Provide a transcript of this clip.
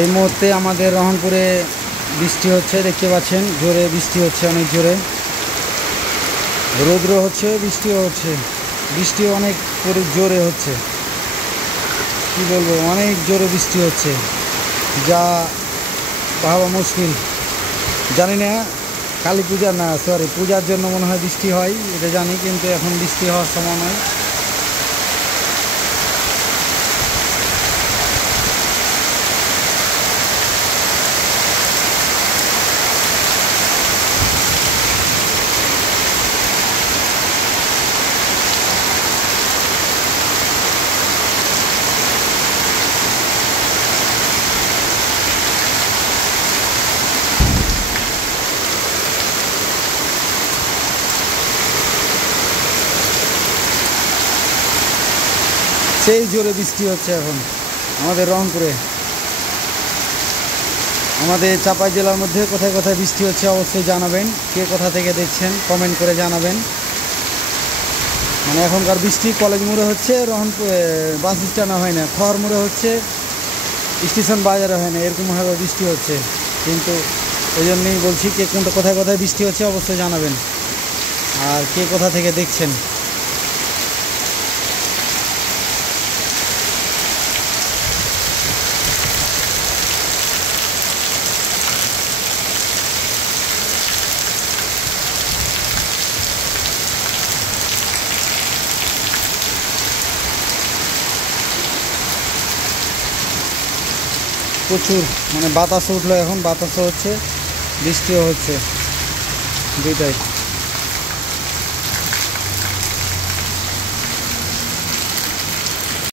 এই মুহূর্তে আমাদের রহনপুরে বৃষ্টি হচ্ছে, দেখতে পাচ্ছেন জোরে বৃষ্টি হচ্ছে, অনেক জোরে রৌদ্র হচ্ছে, বৃষ্টিও হচ্ছে, বৃষ্টি অনেক জোরে হচ্ছে, কি বলবো, অনেক জোরে বৃষ্টি হচ্ছে, যা ভাবা মুশকিল। জানি না কালী পূজা না সরি পূজার জন্য মনে হয় বৃষ্টি হয়, এটা জানি, কিন্তু এখন বৃষ্টি হওয়ার সময় নয়। সেই জোরে বৃষ্টি হচ্ছে এখন আমাদের রংপুরে। আমাদের চাঁপাই জেলার মধ্যে কোথায় কোথায় বৃষ্টি হচ্ছে অবশ্যই জানাবেন, কে কোথা থেকে দেখছেন কমেন্ট করে জানাবেন। মানে এখনকার বৃষ্টি কলেজ মোড়ে হচ্ছে, রহনপুরে বাস স্ট্যান্ডে হয় না, খড় মোড়ে হচ্ছে, স্টেশন বাজারে হয় না, এরকমভাবে বৃষ্টি হচ্ছে। কিন্তু ওই জন্যই বলছি, কে কোনটা কোথায় কোথায় বৃষ্টি হচ্ছে অবশ্যই জানাবেন, আর কে কোথা থেকে দেখছেন। প্রচুর মানে বাতাস উঠলো, এখন বাতাসও হচ্ছে, বৃষ্টিও হচ্ছে, দুইটাই।